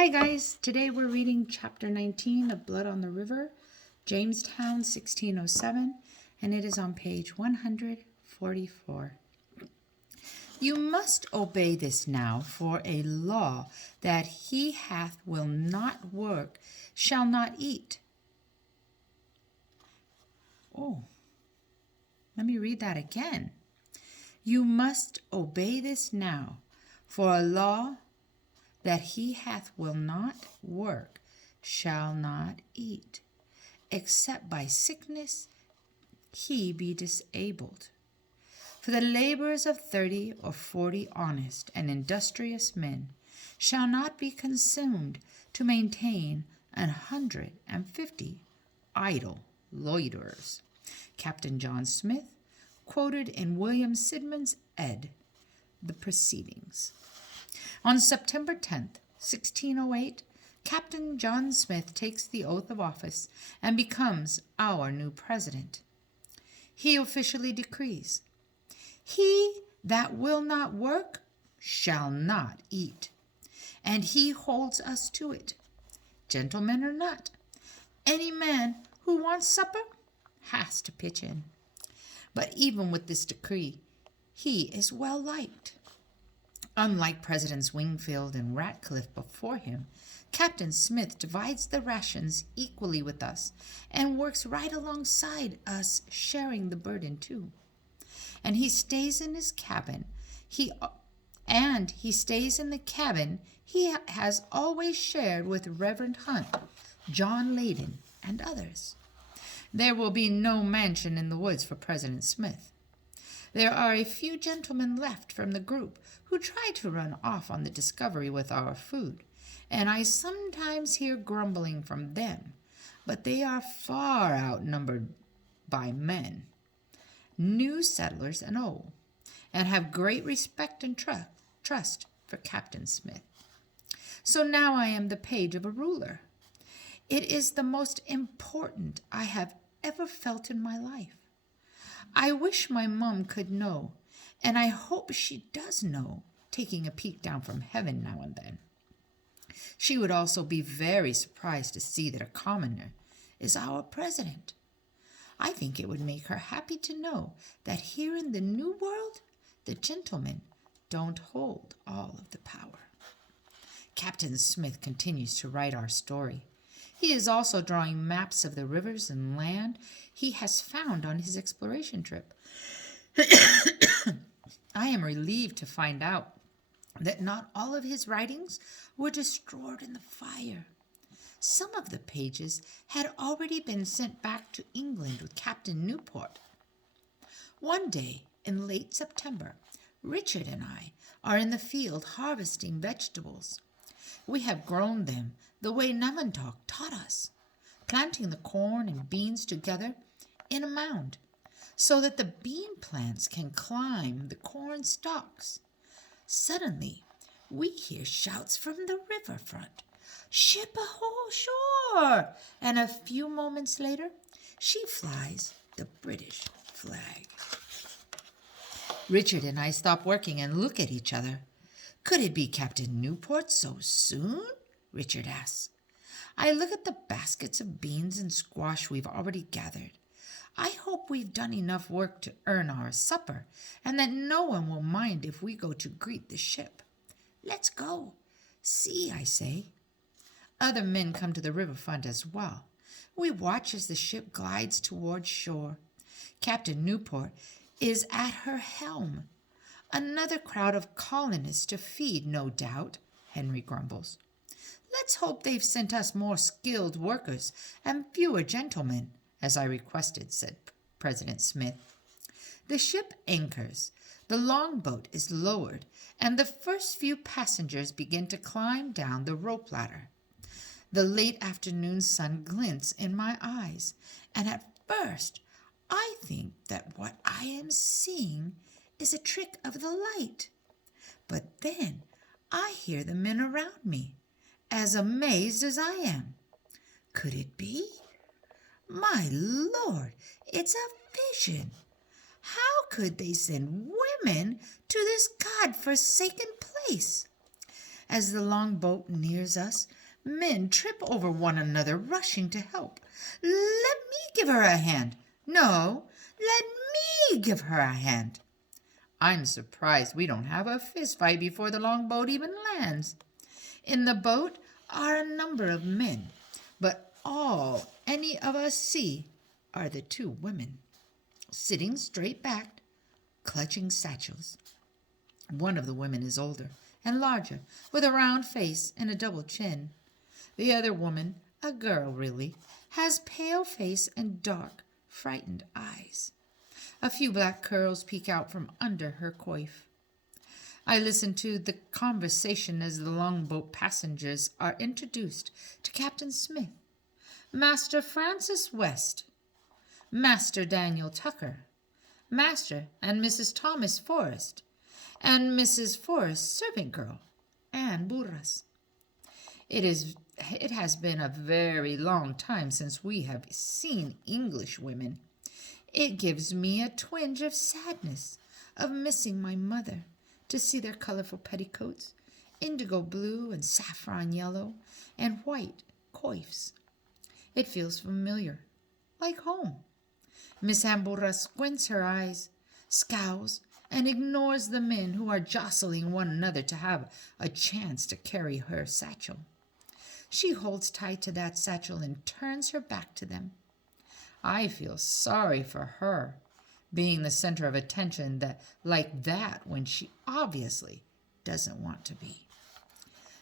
Hi guys, today we're reading chapter 19 of Blood on the River, Jamestown 1607, and it is on page 144. You must obey this now, for a law that he hath will not work, shall not eat. Oh, let me read that again. You must obey this now, for a law that he hath will not work, shall not eat, except by sickness he be disabled. For the labors of 30 or 40 honest and industrious men shall not be consumed to maintain 150 idle loiterers. Captain John Smith, quoted in William Sidman's Ed. The Proceedings. On September 10th, 1608, Captain John Smith takes the oath of office and becomes our new president. He officially decrees, "He that will not work shall not eat," and he holds us to it. Gentlemen or not, any man who wants supper has to pitch in. But even with this decree, he is well liked. Unlike Presidents Wingfield and Ratcliffe before him, Captain Smith divides the rations equally with us and works right alongside us, sharing the burden too. And he stays in his cabin. He stays in the cabin he has always shared with Reverend Hunt, John Leyden, and others. There will be no mansion in the woods for President Smith. There are a few gentlemen left from the group who try to run off on the Discovery with our food, and I sometimes hear grumbling from them, but they are far outnumbered by men, new settlers and old, and have great respect and trust for Captain Smith. So now I am the page of a ruler. It is the most important I have ever felt in my life. I wish my mum could know, and I hope she does know, taking a peek down from heaven now and then. She would also be very surprised to see that a commoner is our president. I think it would make her happy to know that here in the New World, the gentlemen don't hold all of the power. Captain Smith continues to write our story. He is also drawing maps of the rivers and land he has found on his exploration trip. I am relieved to find out that not all of his writings were destroyed in the fire. Some of the pages had already been sent back to England with Captain Newport. One day in late September, Richard and I are in the field harvesting vegetables. We have grown them the way Namantok taught us, planting the corn and beans together in a mound so that the bean plants can climb the corn stalks. Suddenly, we hear shouts from the riverfront, "Ship ashore!" And a few moments later, she flies the British flag. Richard and I stop working and look at each other. "Could it be Captain Newport so soon?" Richard asks. I look at the baskets of beans and squash we've already gathered. I hope we've done enough work to earn our supper, and that no one will mind if we go to greet the ship. "Let's go. See," I say. Other men come to the riverfront as well. We watch as the ship glides toward shore. Captain Newport is at her helm. "Another crowd of colonists to feed, no doubt," Henry grumbles. "Let's hope they've sent us more skilled workers and fewer gentlemen, as I requested," said President Smith. The ship anchors. The longboat is lowered, and the first few passengers begin to climb down the rope ladder. The late afternoon sun glints in my eyes, and at first I think that what I am seeing is a trick of the light. But then I hear the men around me, as amazed as I am. Could it be? My Lord, it's a vision. How could they send women to this God-forsaken place? As the longboat nears us, men trip over one another, rushing to help. Let me give her a hand. No, let me give her a hand. I'm surprised we don't have a fist fight before the longboat even lands. In the boat are a number of men, but all any of us see are the two women, sitting straight backed, clutching satchels. One of the women is older and larger, with a round face and a double chin. The other woman, a girl really, has pale face and dark, frightened eyes. A few black curls peek out from under her coif. I listen to the conversation as the longboat passengers are introduced to Captain Smith, Master Francis West, Master Daniel Tucker, Master and Mrs. Thomas Forrest, and Mrs. Forrest's servant girl, Anne Burras. It has been a very long time since we have seen English women. It gives me a twinge of sadness, of missing my mother, to see their colorful petticoats, indigo blue and saffron yellow, and white coifs. It feels familiar, like home. Miss Amburra squints her eyes, scowls, and ignores the men who are jostling one another to have a chance to carry her satchel. She holds tight to that satchel and turns her back to them. I feel sorry for her, being the center of attention like that when she obviously doesn't want to be.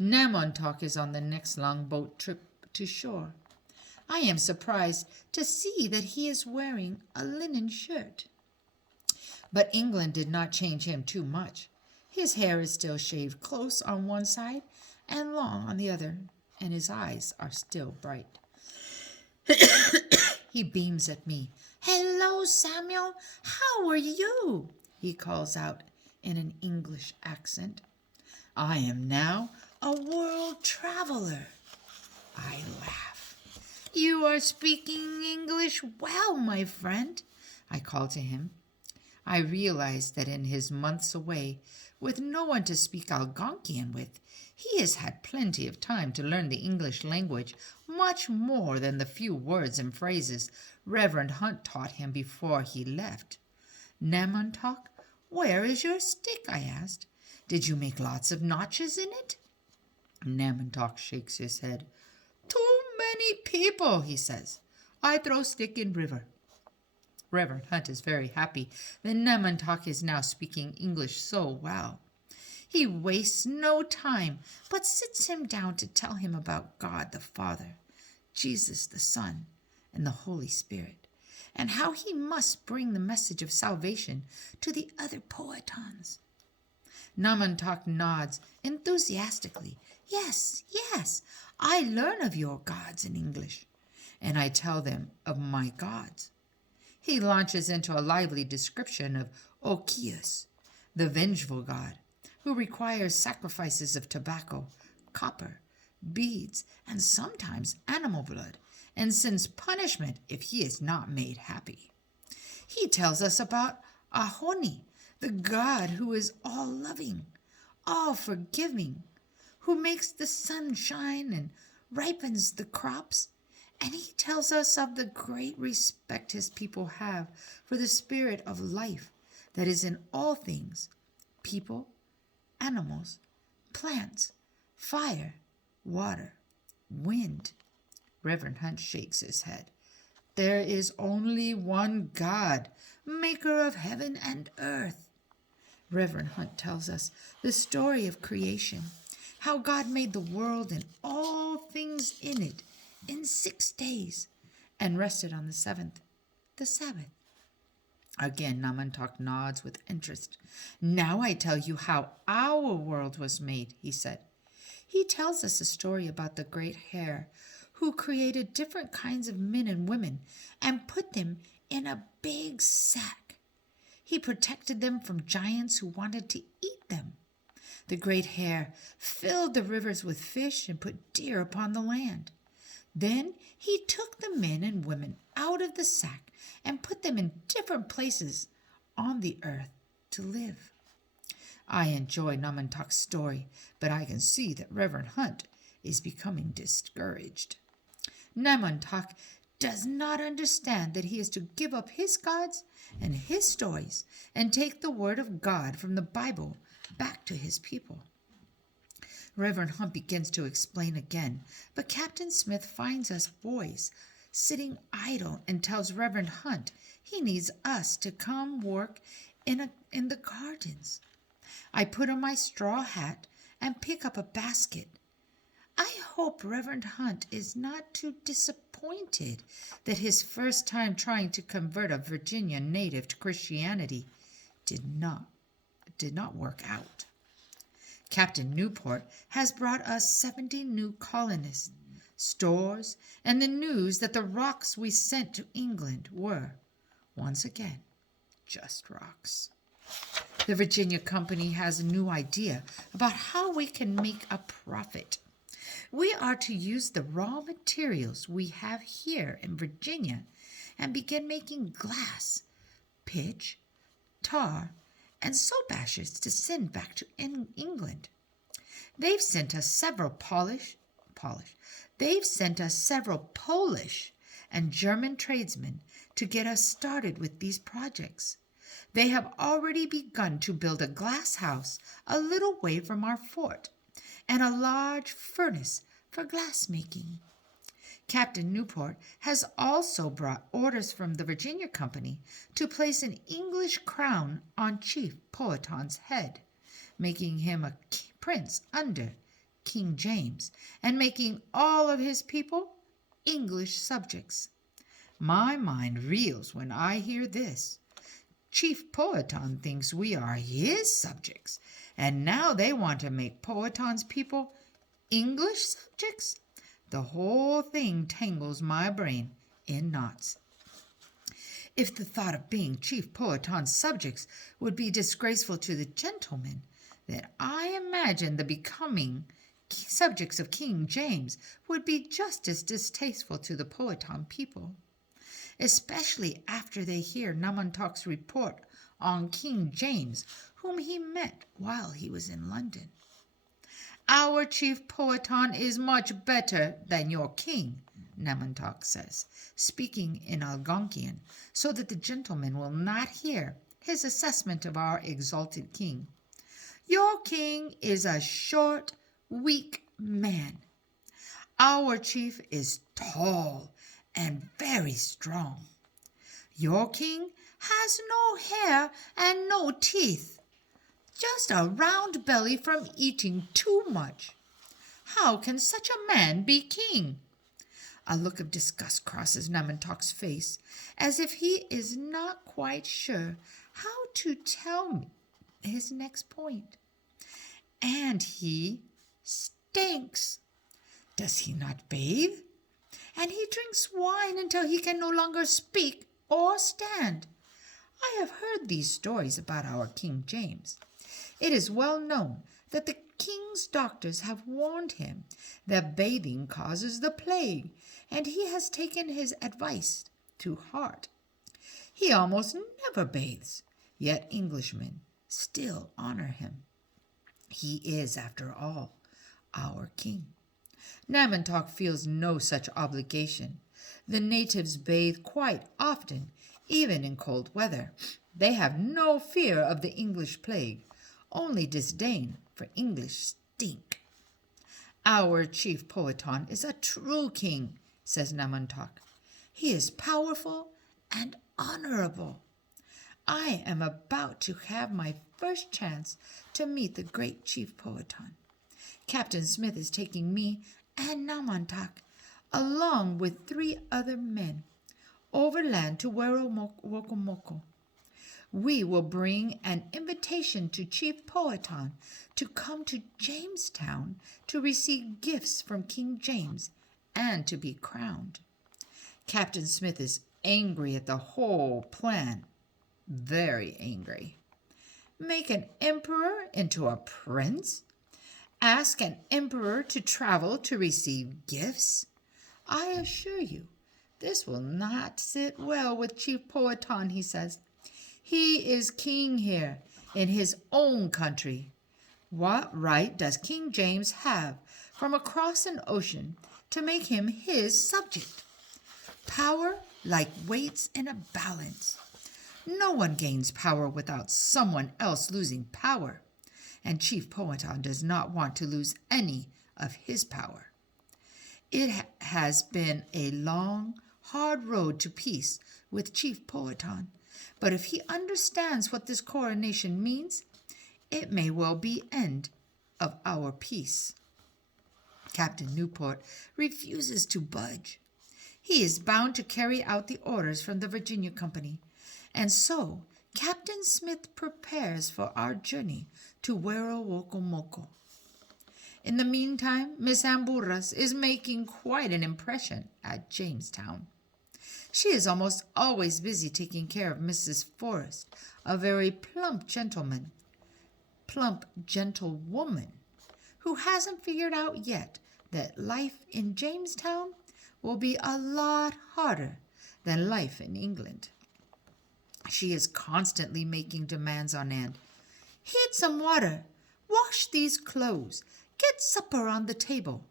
Namontauk is on the next longboat trip to shore. I am surprised to see that he is wearing a linen shirt. But England did not change him too much. His hair is still shaved close on one side and long on the other, and his eyes are still bright. He beams at me. "Hello, Samuel. How are you?" he calls out in an English accent. I am now a world traveler. I laugh. "You are speaking English well, my friend," I call to him. I realize that in his months away, with no one to speak Algonquian with, he has had plenty of time to learn the English language, much more than the few words and phrases Reverend Hunt taught him before he left. "Namontauk, where is your stick?" I asked. "Did you make lots of notches in it?" Namontauk shakes his head. "Too many people," he says. "I throw stick in river." Reverend Hunt is very happy that Namontauk is now speaking English so well. He wastes no time, but sits him down to tell him about God the Father, Jesus the Son, and the Holy Spirit, and how he must bring the message of salvation to the other Powhatans. Namontauk nods enthusiastically. Yes, yes, I learn of your gods in English, and I tell them of my gods. He launches into a lively description of Okius, the vengeful god, who requires sacrifices of tobacco, copper, beads, and sometimes animal blood, and sends punishment if he is not made happy. He tells us about Ahoni, the god who is all-loving, all-forgiving, who makes the sun shine and ripens the crops, and he tells us of the great respect his people have for the spirit of life that is in all things, people, animals, plants, fire, water, wind. Reverend Hunt shakes his head. There is only one God, maker of heaven and earth. Reverend Hunt tells us the story of creation, how God made the world and all things in it in 6 days, and rested on the seventh, the Sabbath. Again, Namontauk nods with interest. Now I tell you how our world was made, he said. He tells us a story about the great hare who created different kinds of men and women and put them in a big sack. He protected them from giants who wanted to eat them. The great hare filled the rivers with fish and put deer upon the land. Then he took the men and women out of the sack and put them in different places on the earth to live. I enjoy Namantak's story, but I can see that Reverend Hunt is becoming discouraged. Namantak does not understand that he is to give up his gods and his stories and take the word of God from the Bible back to his people. Reverend Hunt begins to explain again, but Captain Smith finds us boys sitting idle and tells Reverend Hunt he needs us to come work in the gardens. I put on my straw hat and pick up a basket. I hope Reverend Hunt is not too disappointed that his first time trying to convert a Virginia native to Christianity did not work out. Captain Newport has brought us 70 new colonists, stores, and the news that the rocks we sent to England were, once again, just rocks. The Virginia Company has a new idea about how we can make a profit. We are to use the raw materials we have here in Virginia and begin making glass, pitch, tar, and soap ashes to send back to England. They've sent us several Polish and German tradesmen to get us started with these projects. They have already begun to build a glass house a little way from our fort and a large furnace for glass making. Captain Newport has also brought orders from the Virginia Company to place an English crown on Chief Powhatan's head, making him a prince under King James and making all of his people English subjects. My mind reels when I hear this. Chief Powhatan thinks we are his subjects, and now they want to make Powhatan's people English subjects? The whole thing tangles my brain in knots. If the thought of being Chief Powhatan's subjects would be disgraceful to the gentlemen, then I imagine the becoming subjects of King James would be just as distasteful to the Powhatan people, especially after they hear Namantak's report on King James, whom he met while he was in London. Our Chief Powhatan is much better than your king, Namantak says, speaking in Algonquian, so that the gentleman will not hear his assessment of our exalted king. Your king is a short, weak man. Our chief is tall and very strong. Your king has no hair and no teeth, just a round belly from eating too much. How can such a man be king? A look of disgust crosses Namantak's face, as if he is not quite sure how to tell me his next point. And he stinks. Does he not bathe? And he drinks wine until he can no longer speak or stand. I have heard these stories about our King James. It is well known that the king's doctors have warned him that bathing causes the plague, and he has taken his advice to heart. He almost never bathes, yet Englishmen still honor him. He is, after all, our king. Namantak feels no such obligation. The natives bathe quite often, even in cold weather. They have no fear of the English plague, only disdain for English stink. Our Chief Powhatan is a true king, says Namantak. He is powerful and honorable. I am about to have my first chance to meet the great Chief Powhatan. Captain Smith is taking me and Namantak, along with 3 other men, overland to Werowocomoco. We will bring an invitation to Chief Powhatan to come to Jamestown to receive gifts from King James and to be crowned. Captain Smith is angry at the whole plan, very angry. Make an emperor into a prince? Ask an emperor to travel to receive gifts? I assure you, this will not sit well with Chief Powhatan, he says. He is king here, in his own country. What right does King James have from across an ocean to make him his subject? Power like weights in a balance. No one gains power without someone else losing power, and Chief Powhatan does not want to lose any of his power. It has been a long, hard road to peace with Chief Powhatan, but if he understands what this coronation means, it may well be end of our peace. Captain Newport refuses to budge. He is bound to carry out the orders from the Virginia Company, and so Captain Smith prepares for our journey to Werowocomoco. In the meantime, Miss Amburras is making quite an impression at Jamestown. She is almost always busy taking care of Mrs. Forrest, a very plump gentlewoman, who hasn't figured out yet that life in Jamestown will be a lot harder than life in England. She is constantly making demands on Anne. Heat some water. Wash these clothes. Get supper on the table.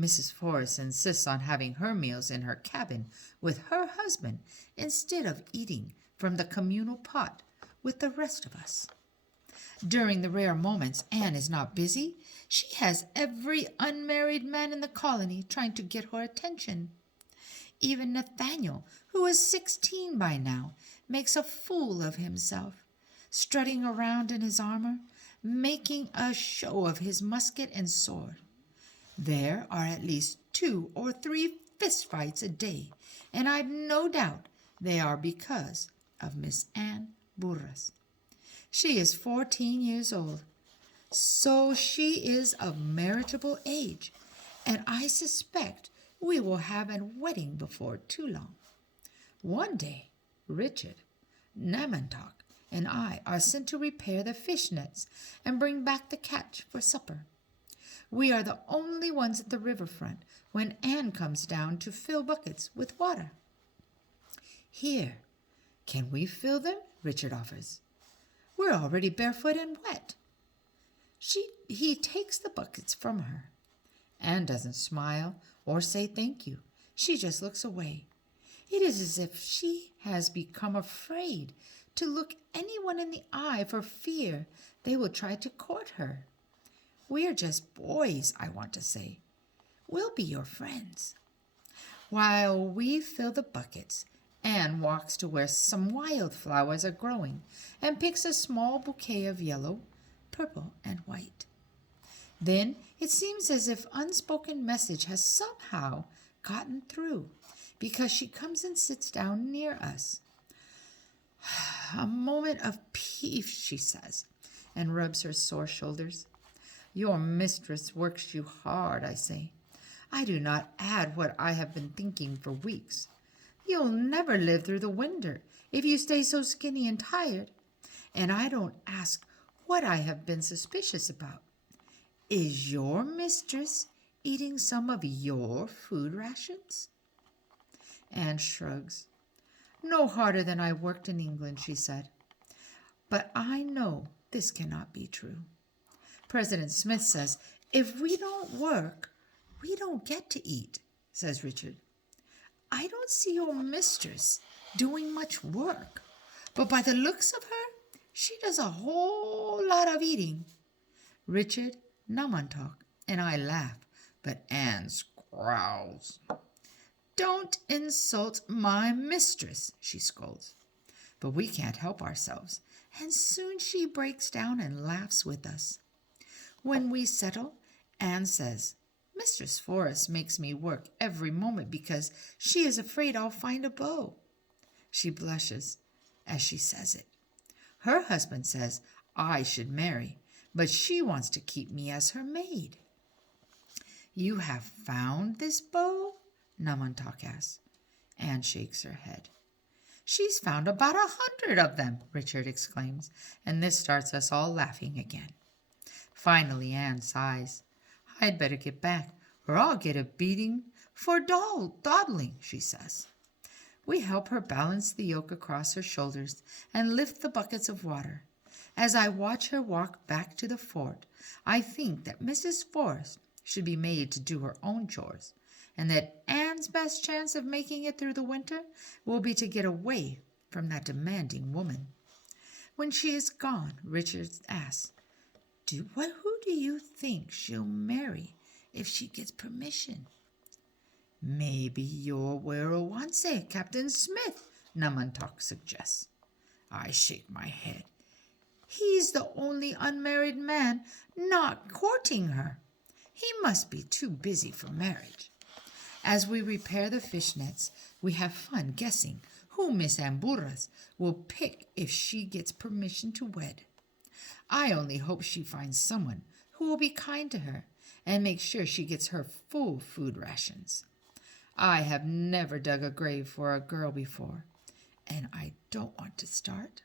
Mrs. Forrest insists on having her meals in her cabin with her husband instead of eating from the communal pot with the rest of us. During the rare moments Anne is not busy, she has every unmarried man in the colony trying to get her attention. Even Nathaniel, who is 16 by now, makes a fool of himself, strutting around in his armor, making a show of his musket and sword. There are at least 2 or 3 fistfights a day, and I've no doubt they are because of Miss Anne Burras. She is 14 years old, so she is of marriageable age, and I suspect we will have a wedding before too long. One day, Richard, Namantok, and I are sent to repair the fish nets and bring back the catch for supper. We are the only ones at the riverfront when Anne comes down to fill buckets with water. Here, can we fill them? Richard offers. We're already barefoot and wet. He takes the buckets from her. Anne doesn't smile or say thank you. She just looks away. It is as if she has become afraid to look anyone in the eye for fear they will try to court her. We're just boys, I want to say. We'll be your friends. While we fill the buckets, Anne walks to where some wildflowers are growing and picks a small bouquet of yellow, purple, and white. Then it seems as if unspoken message has somehow gotten through, because she comes and sits down near us. A moment of peace, she says, and rubs her sore shoulders. Your mistress works you hard, I say. I do not add what I have been thinking for weeks. You'll never live through the winter if you stay so skinny and tired. And I don't ask what I have been suspicious about. Is your mistress eating some of your food rations? Anne shrugs. No harder than I worked in England, she said. But I know this cannot be true. President Smith says, if we don't work, we don't get to eat, says Richard. I don't see your mistress doing much work, but by the looks of her, she does a whole lot of eating. Richard, Namantok, and I laugh, but Anne growls. Don't insult my mistress, she scolds. But we can't help ourselves, and soon she breaks down and laughs with us. When we settle, Anne says, Mistress Forrest makes me work every moment because she is afraid I'll find a beau. She blushes as she says it. Her husband says I should marry, but she wants to keep me as her maid. You have found this beau? Namantok asks. Anne shakes her head. She's found about 100 of them, Richard exclaims, and this starts us all laughing again. Finally, Anne sighs. I'd better get back, or I'll get a beating for dawdling, she says. We help her balance the yoke across her shoulders and lift the buckets of water. As I watch her walk back to the fort, I think that Mrs. Forrest should be made to do her own chores, and that Anne's best chance of making it through the winter will be to get away from that demanding woman. When she is gone, Richard asks, who do you think she'll marry if she gets permission? Maybe your Werowance, Captain Smith, Namantok suggests. I shake my head. He's the only unmarried man not courting her. He must be too busy for marriage. As we repair the fishnets, we have fun guessing who Miss Amburras will pick if she gets permission to wed. I only hope she finds someone who will be kind to her and make sure she gets her full food rations. I have never dug a grave for a girl before, and I don't want to start